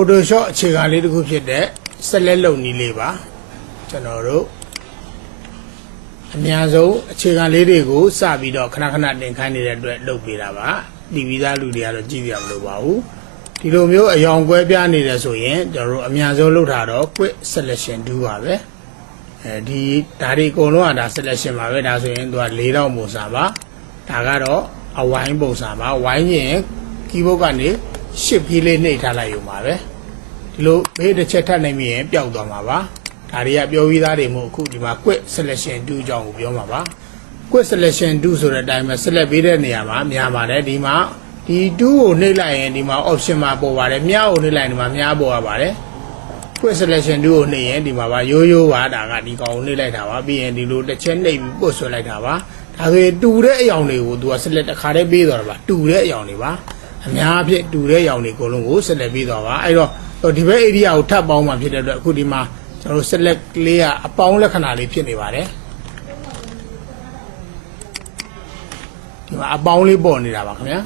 Photoshop အခြေခံလေးတစ်ခုဖြစ်တဲ့ select လုပ်နည်းလေးပါကျွန်တော်တို့အများဆုံးအခြေခံလေးတွေကိုစပြီးတော့ခဏခဏတင်ခိုင်းနေတဲ့အတွက်လုပ်ပေးတာပါဒီဗီဇာလူတွေကတော့ကြည့်ပြမလို့ပါဘူးဒီလိုမျိုးအယောင်ကွဲပြားနေတယ်ဆိုရင်ကျွန်တော်တို့အများဆုံးလုပ်ထားတော့ quick selection 2ပါပဲဒီဒါတွေအကုန်လုံးကဒါ selection ပါပဲဒါဆိုရင်သူက4000ပုံစံပါဒါကတော့အဝိုင်းပုံစံပါဝိုင်းရင် keyboard ကနေshift key လေးနှိပ်ထားလိုက်ရုံပါပဲဒီလိုဘေးတစ်ချက်ထပ်နိုင်ရင်ပျောက်သွားမှာပါဒါတွေကပြောပြီးသားတွေမို့အခုဒီမှာ quick selection 2အကြောင်းကိုပြောမှာပါ quick selection 2ဆိုတဲ့အတိုင်းပဲ select ပေးတဲ့နေရာမှာများပါတယ်ဒီမှာဒီ2ကိုနှိပ်လိုက်ရင်ဒီမှာ option မှာပေါ်ပါတယ်မြားကိုနှိပ်လိုက်ရင်ဒီမှာမြားပေါ်ရပါတယ် quick selection 2ကိုနှိပ်ရင်ဒီမှာပါရိုးရိုးပါဒါကဒီကောင်ကိုနှိပ်လိုက်တာပါပြီးရင်ဒီလိုတစ်ချက်နှိပ်ပြီးပုတ်ဆွဲလိုက်တာပါဒါဆိုရင်တူတဲ့အယောင်တွေကိုသူက select တစ်ခါတည်းပေးသွားတာပါတူတဲ့အယောင်တွေပါအများအပြည့်တူတဲ့အယောင်တွေအကုန်လုံးကို select ပေးသွားပါအဲ့တော့ဒီဘက် area ကိုထပ်ပေါင်းမှဖြစ်တဲ့အတွက်အခုဒီမှာကျွန်တော်တို့ select လေးကအပေါင်းလက္ခဏာလေးဖြစ်နေပါတယ်ဒီမှာအပေါင်းလေးပေါ်နေတာပါခင်ဗျာ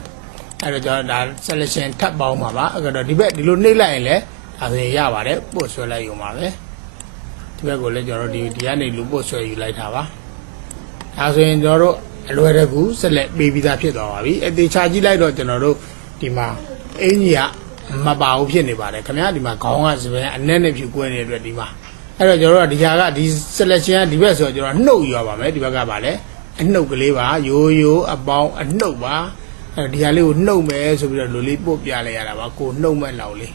အဲ့တော့ကျွန်တော်ဒါ selection ထပ်ပေါင်းပါပါအဲ့တော့ဒီဘက်ဒီလိုနှိပ်လိုက်ရင်လည်းဒါဆိုရင်ရပါတယ်ပို့ဆွဲလိုက်ရုံပါပဲဒီဘက်ကိုလည်းကျွန်တော်တို့ဒီကနေလူပို့ဆွဲယူလိုက်တာပါဒါဆိုရင်ကျွန်တော်တို့အလွယ်တကူ select ပေးပြီးသားဖြစ်သွားပါပြီအသေးချာကြည့်လိုက်တော့ကျွန်တော်တို့ဒီမှာအင်ကြီးကမပါဘူးဖြစ်နေပါတယ်ခင်ဗျာဒီမှာခေါင်းကစပယ်အနက်နဲ့ဖြူကွဲနေတဲ့အတွက်ဒီမှာအဲ့တော့ကျွန်တော်တို့ကဒီဟာကဒီ selection ကဒီဘက်ဆိုတော့ကျွန်တော်နှုတ်ယူရပါမယ်ဒီဘက်ကပါလဲအနှုတ်ကလေးပါရိုးရိုးအပေါင်းအနှုတ်ပါအဲ့ဒီဟာလေးကိုနှုတ်မယ်ဆိုပြီးတော့လူလေးပို့ပြလိုက်ရတာပါကိုနှုတ်မဲ့လောက်လေး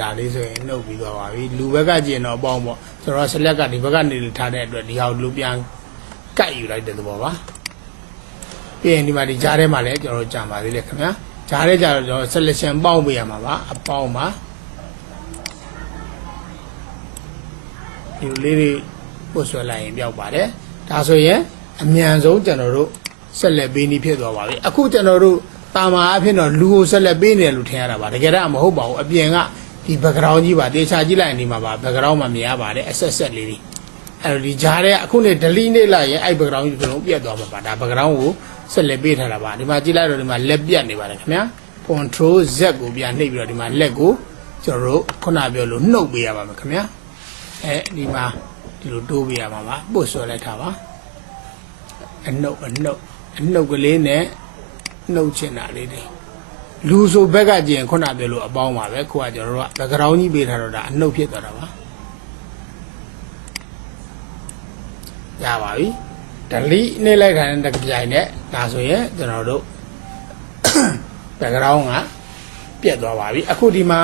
ဒါလေးဆိုရင်နှုတ်ပြီးသွားပါပြီလူဘက်ကကျင်တော့အပေါင်းပေါ့ကျွန်တော် select ကဒီဘက်ကနေထားတဲ့အတွက်ဒီဟာကိုလူပြန်ကတ်ယူလိုက်တဲ့သဘောပါပြီးရင်ဒီမှာဒီကြားထဲမှာလည်းကျွန်တော်ကြာပါသေးတယ်ခင်ဗျာကြားထဲကျတော့ကျွန်တော် selection ပေါင်းပေးရမှာပါအပေါင်းပါဒီလေးတွေပို့ဆွဲလိုက်ရင်ပြောက်ပါတယ်ဒါဆိုရင်အမြန်ဆုံးကျွန်တော်တို့ဆက်လက်ပေးနည်းဖြစ်သွားပါပြီအခုကျွန်တော်တို့တာမာအဖြစ်တော့လူကိုဆက်လက်ပေးနေတယ်လို့ထင်ရတာပါတကယ်တော့မဟုတ်ပါဘူးအပြင်ကဒီ background ကြီးပါတေချာကြည့်လိုက်ရင်ဒီမှာပါ background မှာမြင်ရပါတယ်အဆက်ဆက်လေးတွေအဲ့တော့ဒီကြားထဲအခုနေ delete နေလိုက်ရင်အဲ့ background ကြီးကတော့ပြတ်သွားမှာပါဒါ background ကိုဆက်လက်ပေးထားတာပါဒီမှာကြည့်လိုက်တော့ဒီမှာလက်ပြတ်နေပါတယ်ခင်ဗျာ control z ကိုပြန်နှိပ်ပြီးတော့ဒီမှာလက်ကိုကျွန်တော်တို့ခုနပြောလို့နှုတ်ပေးရပါမယ်ခင်ဗျာဒီမှာဒီလိုတိုးပေးရမှာပါပို့ဆွဲလိုက်တာပါအနှုတ်ကလေးနဲ့နှုတ်ချင်တာလေးတွေလူဆိုဘက်ကကျင်ခုနပြောလို့အပေါင်းပါပဲကိုကကျွန်တော်တို့က background ကြီးပေးထားတော့ဒါအနှုတ်ဖြစ်သွားတာပါရပါပြီ delete နေလိုက်တာနဲ့တကြိုင်နဲ့ဒါဆိုရင်ကျွန်တော်တို့ background ကပြတ်သွားပါပြီအခုဒီမှာ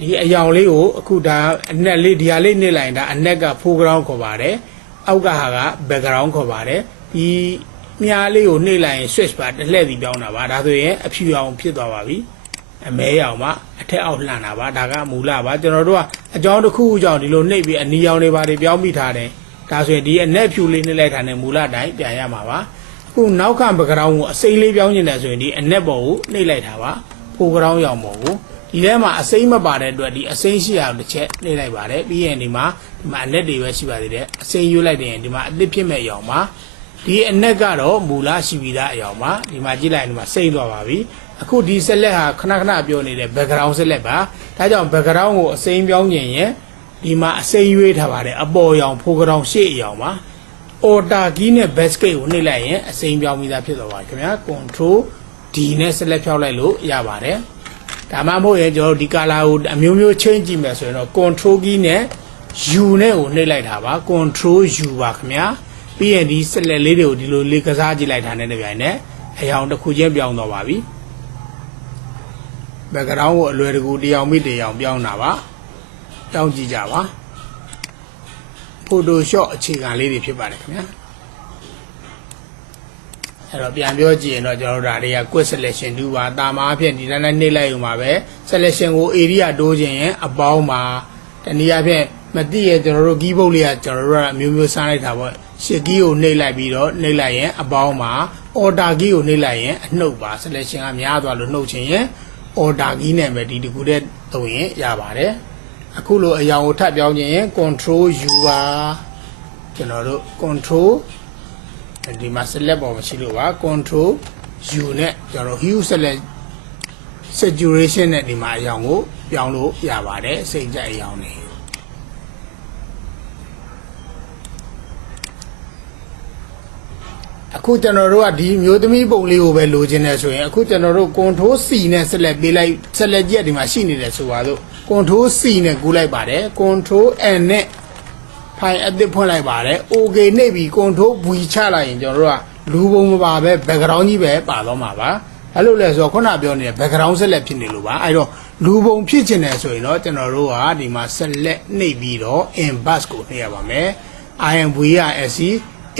ဒီအယောင်လေးကိုအခုဒါအနက်လေးဒီဟာလေးနှိပ်လိုက်ရင်ဒါအနက်က foreground ခေါ်ပါတယ်အောက်ကဟာက background ခေါ်ပါတယ်ဒီမြားလေးကိုနှိပ်လိုက်ရင် switch ပါတစ်လှည့်စီပြောင်းတာပါဒါဆိုရင်အဖြူရောင်ဖြစ်သွားပါပြီအမဲရောင်ပါအထက်အောက်လှန်တာပါဒါကမူလပါကျွန်တော်တို့ကအကြောင်းတစ်ခုအကြောင်းဒီလိုနှိပ်ပြီးအနီရောင်တွေပါတယ်ပြောင်းမိထားတယ်ဒါဆိုရင်ဒီအနက်ဖြူလေးနှိပ်လိုက်တာနဲ့မူလတိုင်းပြန်ရမှာပါအခုနောက်ခံ background ကိုအစိမ်းလေးပြောင်းနေတယ်ဆိုရင်ဒီအနက်ပေါ်ကိုနှိပ်လိုက်တာပါ foreground ရောင်ပေါ်ကိုဒီထဲမှာအစိမ်းမပါတဲ့အတွက်ဒီအစိမ်းရှိအောင်တစ်ချက်နှိပ်လိုက်ပါတယ်ပြီးရင်ဒီမှာအနက်တွေပဲရှိပါသေးတယ်အစိမ်းယူလိုက်တယ်ဒီမှာအသစ်ဖြစ်မဲ့အရောင်ပါဒီအနက်ကတော့မူလရှိပြီးသားအရောင်ပါဒီမှာကြည့်လိုက်ရင်ဒီမှာစိမ့်သွားပါပြီအခုဒီ select ဟာခဏခဏပြောနေတဲ့ background select ပါဒါကြောင့် background ကိုအစိမ်းပြောင်းခြင်းရင်ဒီမှာအစိမ်းရွေးထားပါတယ်အပေါ်ရောင် foreground ရှေ့အရောင်ပါ order key နဲ့ basket ကိုနှိပ်လိုက်ရင်အစိမ်းပြောင်းပြီးသားဖြစ်သွားပါခင်ဗျာ control D နဲ့ select ဖြောက်လိုက်လို့ရပါတယ်ဒါမှမဟုတ်ရင်ကျွန်တော်တို့ဒီ color ကိုအမျိုးမျိုး change ကြည့်မယ်ဆိုရင်တော့ control key နဲ့ U နဲ့ကိုနှိပ်လိုက်တာပါ control U ပါခင်ဗျာပြီးရင်ဒီ select လေးတွေကိုဒီလိုလေးကစားကြည့်လိုက်တာနဲ့တပြိုင်နက်အယောင်တစ်ခုချင်းပြောင်းသွားပါပြီ background ကိုအလွယ်တကူတရားမိတရားပြောင်းတာပါပြောင်းကြည့်ကြပါ Photoshop အခြေခံလေးတွေဖြစ်ပါတယ်ခင်ဗျာအဲ့တော့ပြန်ပြောကြည့်ရင်တော့ကျွန်တော်တို့ဒါတွေက quick selection 2ပါတာမာအဖြစ်ဒီတိုင်းနှိပ်လိုက်ရုံပါပဲ selection ကို area တိုးခြင်းရင်အပေါင်းပါတနည်းအားဖြင့်မသိရကျွန်တော်တို့ keyboard လေးကကျွန်တော်တို့ကအမျိုးမျိုးစမ်းလိုက်တာပေါ့ရှစ် key ကိုနှိပ်လိုက်ပြီးတော့နှိပ်လိုက်ရင်အပေါင်းပါ order key ကိုနှိပ်လိုက်ရင်အနှုတ်ပါ selection ကများသွားလို့နှုတ်ခြင်းရင် order key နဲ့ပဲဒီတကူတည်းသုံးရင်ရပါတယ်အခုလိုအယောင်ကိုထပ်ပြောင်းခြင်းရင် control U ပါကျွန်တော်တို့ control ဒီမှာ select ပေါ်မရှိလို့ပါ control U နဲ့ကျွန်တော် hue select saturation နဲ့ဒီမှာအရောင်ကိုပြောင်းလို့ရပါတယ်စိတ်ကြိုက်အရောင်တွေအခုကျွန်တော်တို့ကဒီမျိုးသမီးပုံလေးကိုပဲလိုချင်တယ်ဆိုရင်အခုကျွန်တော်တို့ control C နဲ့ဆက်လက်ပေးလိုက်ဆက်လက်ကြီးကဒီမှာရှိနေတယ်ဆိုပါတော့ control C နဲ့ကူးလိုက်ပါတယ် control N နဲ့ file အသစ်ဖွင့်လိုက်ပါတယ် OK နှိပ်ပြီး control V ချလိုက်ရင်ကျွန်တော်တို့ကလူပုံမပါပဲ background ကြီးပဲပါတော့မှာပါအဲ့လိုလဲဆိုတော့ခုနပြောနေတဲ့ background ဆက်လက်ဖြစ်နေလို့ပါအဲ့တော့လူပုံဖြစ်ချင်တယ်ဆိုရင်တော့ကျွန်တော်တို့ကဒီမှာဆက်လက်နှိပ်ပြီးတော့ inverse ကိုနှိပ်ရပါမယ် IMV ရ SC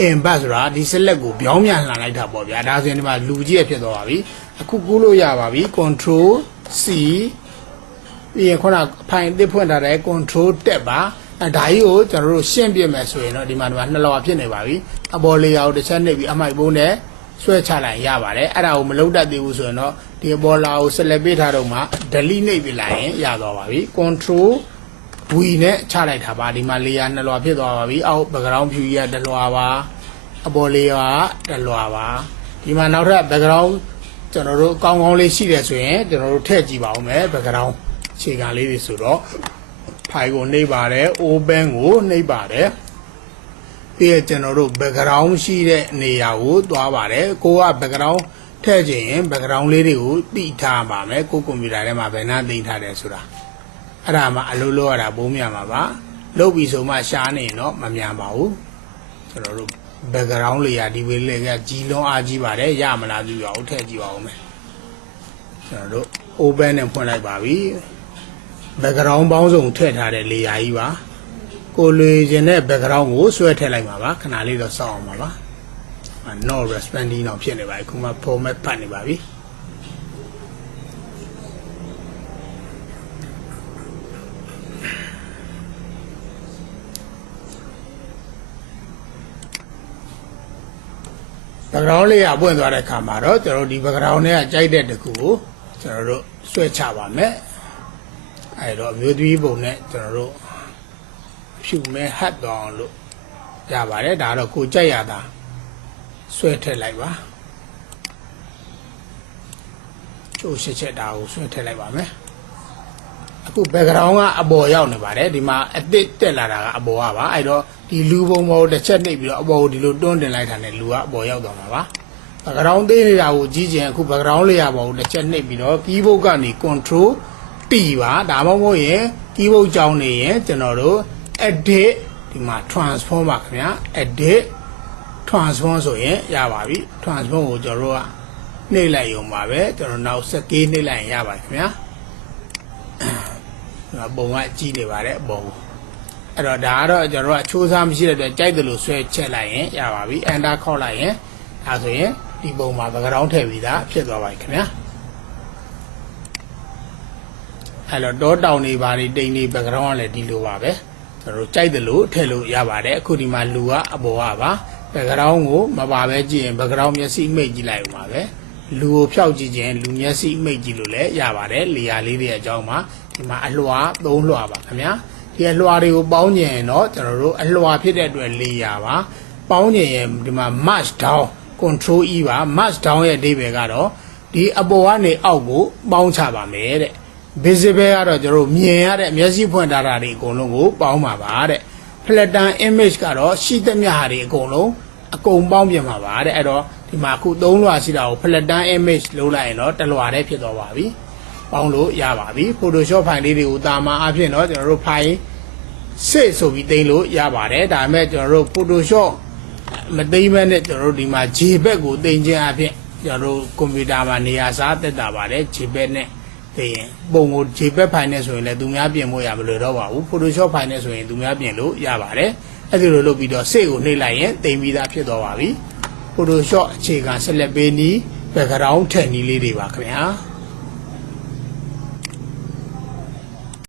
inverse ဆိုတာဒီ select ကိုပြောင်းပြန်လှန်လိုက်တာပေါ့ဗျာဒါဆိုရင်ဒီမှာလူကြီးရဖြစ်သွားပါပြီအခုကူးလို့ရပါပြီ control C ပြီးရင်ခုန file အသစ်ဖွင့်ထားတဲ့ control tab ပါဒါကြီးကိုကျွန်တော်တို့ရှင်းပြမယ်ဆိုရင်တော့ဒီမှာနှစ်လောဖြစ်နေပါပြီအပေါ်လေယာကိုတစ်ချက်နှိပ်ပြီးအမိုက်ပုံးနဲ့ဆွဲချလိုက်ရပါတယ်အဲ့ဒါကိုမလုပ်တတ်သေးဘူးဆိုရင်တော့ဒီအပေါ်လာကို select ပေးထားတော့မှ delete နှိပ်ပြလိုက်ရင်ရသွားပါပြီ control V နဲ့ချလိုက်တာပါဒီမှာလေယာနှစ်လွှာဖြစ်သွားပါပြီအောက် background view ရတစ်လွှာပါအပေါ်လေယာတစ်လွှာပါဒီမှာနောက်ထပ် background ကျွန်တော်တို့ကောင်းကောင်းလေးရှိတယ်ဆိုရင်ကျွန်တော်တို့ထည့်ကြည့်ပါဦးမယ် background ခြေခံလေးတွေဆိုတော့ file ကိုနှိပ်ပါတယ် open ကိုနှိပ်ပါတယ်ပြီးရကျွန်တော်တို့ background ရှိတဲ့နေရာကိုသွားပါတယ်ကိုက background ထည့်ခြင်းရင် background လေးတွေကိုတိထားပါမယ်ကိုကွန်ပျူတာထဲမှာဘယ်နှသိမ်းထားတယ်ဆိုတာအဲ့ဒါမှအလုပ်လုပ်ရတာဘုံမြန်မှာပါလုပ်ပြီးဆိုမှရှားနေရင်တော့မမြန်ပါဘူးကျွန်တော်တို့ background လေးရာဒီဝေးလေးကကြီးလုံးအားကြီးပါတယ်ရမလားကြည့်ပါဦးထည့်ကြည့်ပါဦးမယ်ကျွန်တော်တို့ open နဲ့ဖွင့်လိုက်ပါပြီ background ပေါင်းစုံထည့်ထားတဲ့လေယာကြီးပါကိုလွေခြင်းတဲ့ background ကိုဆွဲထည့်လိုက်ပါပါခဏလေးတော့စောင့်အောင်ပါ not responding တော့ဖြစ်နေပါပြီခုမှ format ဖတ်နေပါပြီbackground လေးကပွင့်သွားတဲ့အခါမှာတော့ကျွန်တော်ဒီ background နဲ့ကြိုက်တဲ့တခုကိုကျွန်တော်တို့ဆွဲချပါမယ်အဲ့တော့မျိုးသမီးပုံနဲ့ကျွန်တော်တို့ဖြူမဲဟတ်တော့အောင်လို့ရပါတယ်ဒါတော့ကိုကြိုက်ရတာဆွဲထည့်လိုက်ပါချိုးရှစ်ချက်တာကိုဆွဲထည့်လိုက်ပါမယ်အခု background ကအပေါ်ရောက်နေပါတယ်ဒီမှာအသစ်တက်လာတာကအပေါ်ကပါအဲ့တော့ဒီလူပုံပေါ်တစ်ချက်နှိပ်ပြီးတော့အပေါ်ကိုဒီလိုတွန်းတင်လိုက်တာနဲ့လူကအပေါ်ရောက်သွားမှာပါ background သေးနေတာကိုကြည့်ခြင်းအခု background လေးရပေါ်ကိုတစ်ချက်နှိပ်ပြီးတော့ keyboard ကနေ control T ပါဒါမှမဟုတ်ရင် keyboard ကြောင်းနေရင်ကျွန်တော်တို့ edit ဒီမှာ transform ပါခင်ဗျာ edit transform ဆိုရင်ရပါပြီ transform ကိုကျွန်တော်တို့ကနှိပ်လိုက်ရုံပါပဲကျွန်တော်နောက်ဆက်ကေးနှိပ်လိုက်ရင်ရပါခင်ဗျာပုံကကြီးနေပါတယ်အပေါ်အဲ့တော့ဒါကတော့ကျွန်တော်တို့အချိုးစားမရှိတဲ့အတွက်ကြိုက်တယ်လို့ဆွဲချက်လိုက်ရင်ရပါပြီ enter ခေါက်လိုက်ရင်ဒါဆိုရင်ဒီပုံမှာ background ထည့်ပြီးသားဖြစ်သွားပါပြီခင်ဗျာအဲ့တော့တောတောင်တွေဘာတွေတိမ်တွေ background ကလည်းဒီလိုပါပဲကျွန်တော်တို့ကြိုက်တယ်လို့ထည့်လို့ရပါတယ်အခုဒီမှာလူကအပေါ်ကပါ background ကိုမပါပဲကြည့်ရင် background မျက်စိမိတ်ကြည့်လိုက်ဦးပါပဲလူကိုဖြောက်ကြည့်ခြင်းလူမျက်စိမိတ်ကြည့်လို့လည်းရပါတယ်လေယာလေးတွေအကြောင်းမှာဒီမှာအလွှာ3လွှာပါခင်ဗျာဒီအလွှာတွေကိုပေါင်းကျင်ရင်တော့ကျွန်တော်တို့အလွှာဖြစ်တဲ့အတွက်လေယာပါပေါင်းကျင်ရင်ဒီမှာ march down control E ပါ march down ရဲ့အဓိပ္ပာယ်ကတော့ဒီအပေါ်ကနေအောက်ကိုပေါင်းချပါမယ်တဲ့ visible ကတော့ကျွန်တော်တို့မြင်ရတဲ့မျက်စိဖွင့်ထားတာတွေအကုန်လုံးကိုပေါင်းပါပါတဲ့ flatten image ကတော့ရှိသမျှဟာတွေအကုန်လုံးအကုန်ပေါင်းပြင်ပါပါတဲ့အဲ့တော့ဒီမှာအခု3လွှာရှိတာကို flatten image လုပ်လိုက်ရင်တော့တစ်လွှာတည်းဖြစ်သွားပါပြီပေါင်းလို့ရပါပြီ Photoshop file လေးတွေကိုတာမာအဖြစ်တော့ကျွန်တော်တို့ file စစ်ဆိုပြီးသိမ်းလို့ရပါတယ်ဒါပေမဲ့ကျွန်တော်တို့ Photoshop မသိမ်းမဲ့နဲ့ကျွန်တော်တို့ဒီမှာ JPEG ကိုသိမ်းခြင်းအဖြစ်ကျွန်တော်တို့ကွန်ပျူတာမှာနေရာစားတက်တာပါတယ် JPEG နဲ့သိရင်ပုံကို JPEG file နဲ့ဆိုရင်လည်းသူများပြင်ဖို့ရမလို့တော့ပါဘူး Photoshop file နဲ့ဆိုရင်သူများပြင်လို့ရပါတယ်အဲ့ဒီလိုလုပ်ပြီးတော့စစ်ကိုနှိပ်လိုက်ရင်သိမ်းပြီးသားဖြစ်သွားပါပြီPhotoshop အခြေခံဆက်လက်ပေးနည်း background ထည့်နည်းလေးတွေပါခင်ဗျာ